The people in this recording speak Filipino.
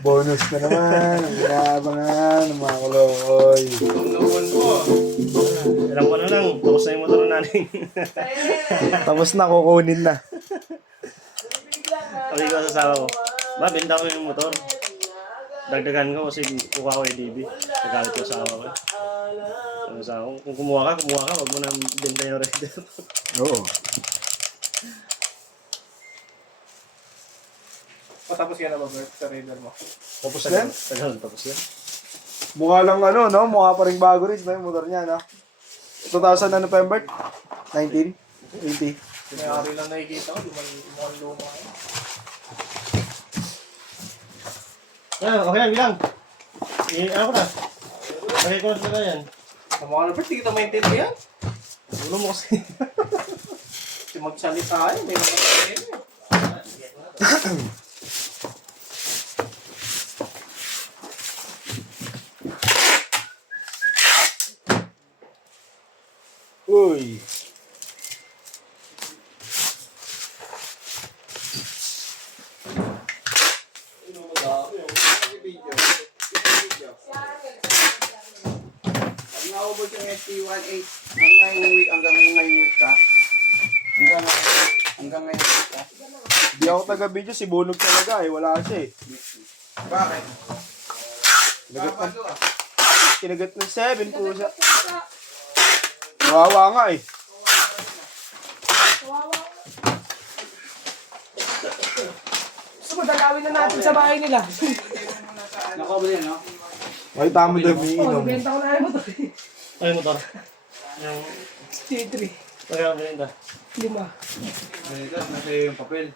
Bonus na naman. Inabangan ng mga kuloy. Ilang buwan na lang, tapos na yung motor na natin. Tapos na, kukunin na. Sabi ko sa asawa ko, ba, benta ko yung motor. Dagdagan ko kasi kuha ko ADB. Nagalit ko sa asawa ko. Sabi sa asawa ko, kung kumuha ka, wag mo na benta yung Raider. Oo. Patapos ka na ba, Bert, sa Raider mo? Tapos na? Tagal, tapos yan. Mukha lang ano, no? Mukha pa rin bago rin na yung motor niya, no? 2000 ano pa yung Bert? 19? 80? May-ari lang nakikita ko, mukhang luma ka. Yan, okay lang, bilang. Ano ko na? Record na yan. Sa mga na, Bert, di kita maintindihan. Ulo mo kasi. Kasi magsalita eh, may mga kainin eh. Uy! Naubos yung ST18 ngayong week, hanggang ngayong week ka? Hanggang ngayong week ka? Di ako taga-video, si Bunog talaga eh. Wala siya eh. Bakit? Kinagat ng 7 pusa. Kawawa nga eh. Gusto mo, dalawin na natin sa bahay nila. Nakabal yan, no? Makita mo daw Oh, umiinom. nabenta ko na yung motor. Ay, motor. Yung, C3. magkakaroon na. 5. Nasa yung papel.